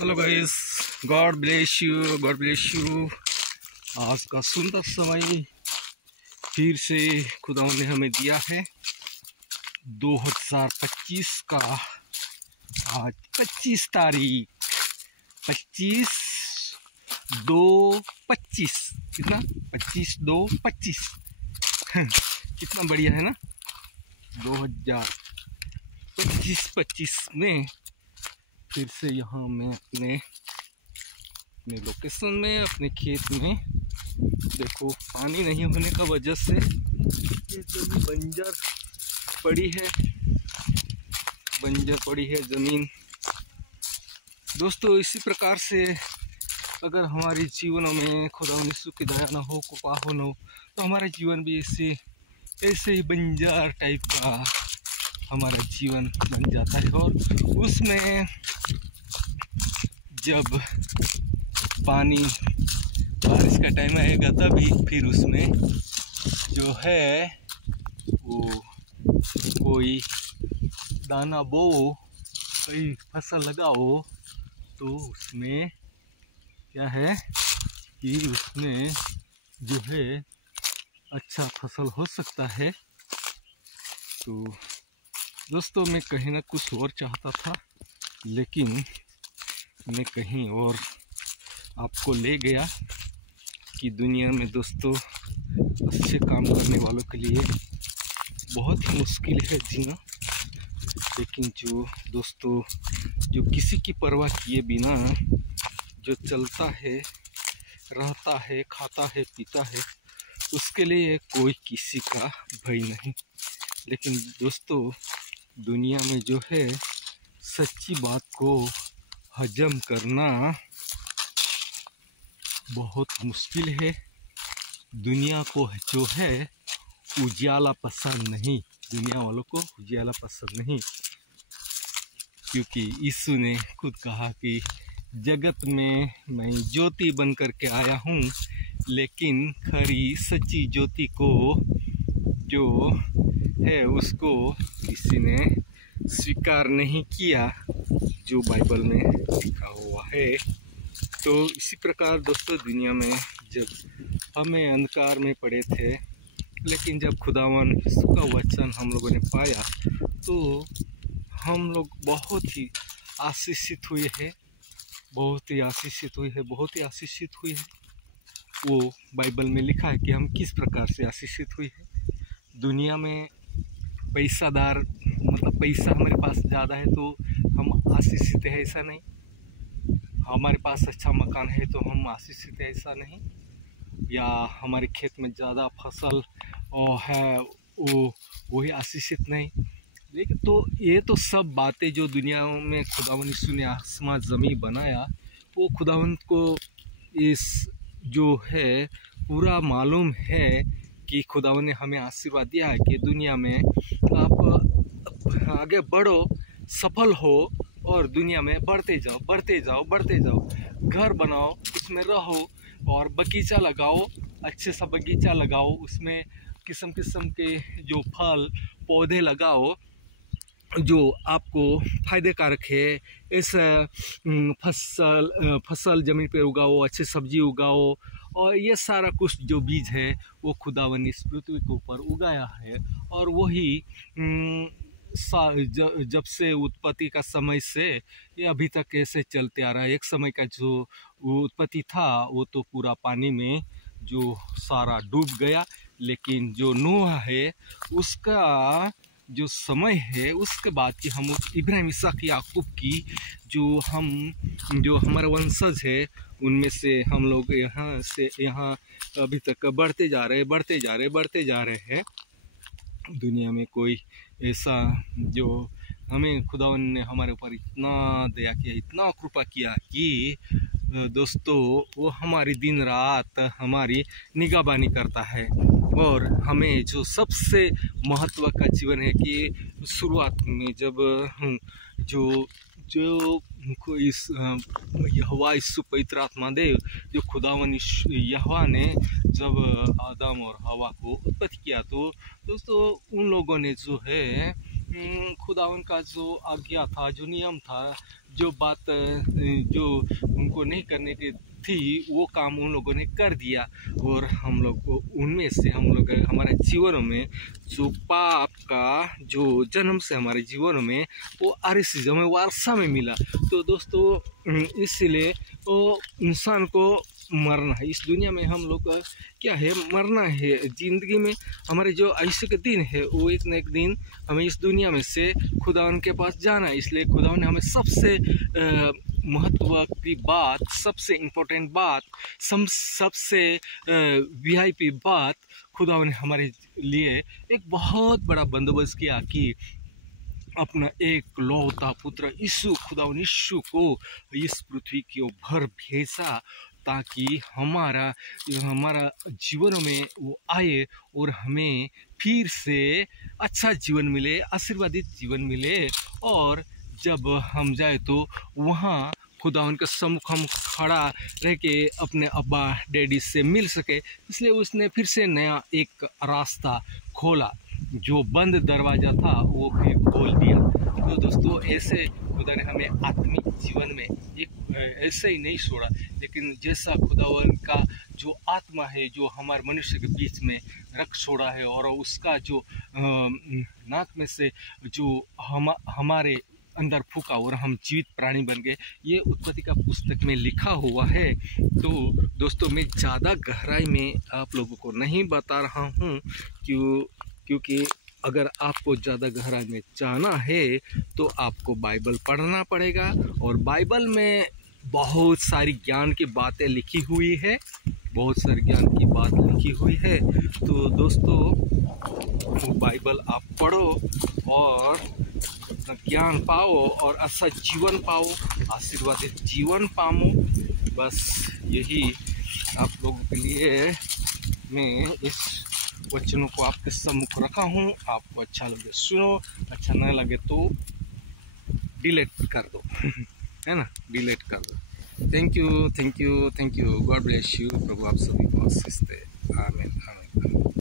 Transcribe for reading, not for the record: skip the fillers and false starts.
Hello guys, God bless you, God bless you. आज का सुंदर समय फिर से खुदा ने हमें दिया है 2025 का। आज 25 तारीख, 25/2/25। कितना? 25/2/25 कितना बढ़िया है ना। 2025 में फिर से यहाँ मैं अपने लोकेशन में, अपने खेत में देखो, पानी नहीं होने का वजह से ये जमीन बंजर पड़ी है ज़मीन। दोस्तों, इसी प्रकार से अगर हमारे जीवनों में खुदा यीशु की दया न हो, कृपा हो न हो, तो हमारा जीवन भी ऐसे ही बंजर टाइप का हमारा जीवन बन जाता है। और उसमें जब बारिश का टाइम आएगा तभी फिर उसमें जो है वो कोई दाना बो, कोई फसल लगाओ, तो उसमें क्या है कि उसमें जो है अच्छा फसल हो सकता है। तो दोस्तों, मैं कहीं ना कुछ और चाहता था, लेकिन मैं कहीं और आपको ले गया कि दुनिया में दोस्तों अच्छे काम करने वालों के लिए बहुत ही मुश्किल है जीना। लेकिन जो दोस्तों जो किसी की परवाह किए बिना जो चलता है, रहता है, खाता है, पीता है, उसके लिए कोई किसी का भय नहीं। लेकिन दोस्तों, दुनिया में जो है सच्ची बात को हजम करना बहुत मुश्किल है। दुनिया को जो है उजाला पसंद नहीं, दुनिया वालों को उजाला पसंद नहीं, क्योंकि यीशु ने खुद कहा कि जगत में मैं ज्योति बन करके आया हूँ, लेकिन खरी सच्ची ज्योति को जो है उसको किसी ने स्वीकार नहीं किया, जो बाइबल में लिखा हुआ है। तो इसी प्रकार दोस्तों, दुनिया में जब हमें अंधकार में पड़े थे, लेकिन जब खुदावन यीशु का वचन हम लोगों ने पाया, तो हम लोग बहुत ही आशीषित हुए हैं, बहुत ही आशीषित हुई है। वो बाइबल में लिखा है कि हम किस प्रकार से आशीषित हुए हैं। दुनिया में पैसादार, मतलब पैसा हमारे पास ज़्यादा है तो हम आशीषित है, ऐसा नहीं। हमारे पास अच्छा मकान है तो हम आशीषित है, ऐसा नहीं। या हमारे खेत में ज़्यादा फसल है वही आशीषित नहीं। लेकिन तो ये तो सब बातें जो दुनिया में खुदावन यीशु ने आसमान ज़मीन बनाया, वो खुदावन को इस जो है पूरा मालूम है कि खुदावन ने हमें आशीर्वाद दिया है कि दुनिया में आप आगे बढ़ो, सफल हो और दुनिया में बढ़ते जाओ। घर बनाओ, उसमें रहो और बगीचा लगाओ, अच्छे सा बगीचा लगाओ, उसमें किस्म के जो फल पौधे लगाओ जो आपको फायदे कारक है। ऐसा फसल ज़मीन पे उगाओ, अच्छे सब्जी उगाओ, और ये सारा कुछ जो बीज है वो खुदावन ने इस पृथ्वी के ऊपर उगाया है। और वही जब से उत्पत्ति का समय से ये अभी तक ऐसे चलते आ रहा है। एक समय का जो उत्पत्ति था वो तो पूरा पानी में जो सारा डूब गया, लेकिन जो नूह है उसका जो समय है, उसके बाद कि हम इब्राहिम, इसहाक, याकूब की जो हमारे वंशज है, उनमें से हम लोग यहाँ से यहाँ अभी तक बढ़ते जा रहे हैं। दुनिया में कोई ऐसा जो हमें खुदावन ने हमारे ऊपर इतना दया किया, इतना कृपा किया कि दोस्तों वो हमारी दिन रात हमारी निगहबानी करता है। और हमें जो सबसे महत्व का जीवन है कि शुरुआत में जब जो इस यहोवा यीशु पवित्र आत्मा देव, जो खुदावन यहोवा ने जब आदम और हवा को उत्पत्ति किया, तो दोस्तों उन लोगों ने जो है खुदावन का जो आज्ञा था, जो नियम था, जो बात जो उनको नहीं करने की थी वो काम उन लोगों ने कर दिया, और हम लोग को उनमें से हम लोग हमारे जीवन में जो पाप का जो जन्म से हमारे जीवन में वो आरसी हमें वारसा में मिला। तो दोस्तों इसलिए वो इंसान को मरना है। इस दुनिया में हम लोग क्या है, मरना है। ज़िंदगी में हमारे जो आयुष्य के दिन है वो एक न एक दिन हमें इस दुनिया में से खुदावन के पास जाना है। इसलिए खुदावन ने हमें सबसे महत्व की बात, सबसे इम्पोर्टेंट बात, सबसे वीआईपी बात खुदावन ने हमारे लिए एक बहुत बड़ा बंदोबस्त किया कि अपना एक लौता पुत्र यीशु, खुदावन यीशु को इस पृथ्वी के ऊपर भेजा ताकि हमारा जीवन में वो आए और हमें फिर से अच्छा जीवन मिले, आशीर्वादित जीवन मिले, और जब हम जाए तो वहाँ खुदावन के सम्मुख हम खड़ा रह के अपने अब्बा डैडी से मिल सके। इसलिए उसने फिर से नया एक रास्ता खोला, जो बंद दरवाज़ा था वो फिर खोल दिया। तो दोस्तों ऐसे खुदा ने हमें आत्मिक जीवन में एक ऐसे ही नहीं छोड़ा, लेकिन जैसा खुदावन का जो आत्मा है जो हमारे मनुष्य के बीच में रख छोड़ा है, और उसका जो नाक में से जो हमारे अंदर फूका और हम जीवित प्राणी बन गए, ये उत्पत्ति का पुस्तक में लिखा हुआ है। तो दोस्तों मैं ज़्यादा गहराई में आप लोगों को नहीं बता रहा हूँ क्योंकि अगर आपको ज़्यादा गहराई में जाना है तो आपको बाइबल पढ़ना पड़ेगा, और बाइबल में बहुत सारी ज्ञान की बातें लिखी हुई है, बहुत सारी ज्ञान की बात लिखी हुई है। तो दोस्तों वो बाइबल आप पढ़ो और अपना ज्ञान पाओ और अच्छा जीवन पाओ, आशीर्वादित जीवन पाओ। बस यही आप लोगों के लिए मैं इस वचनों को आपके सम्मुख रखा हूँ। आपको अच्छा लगे सुनो, अच्छा न लगे तो डिलीट कर दो है ना, डिलीट कर दो। Thank you, thank you, thank you. God bless you. प्रभु आप सभी को आशीष दे। आमीन, आमीन।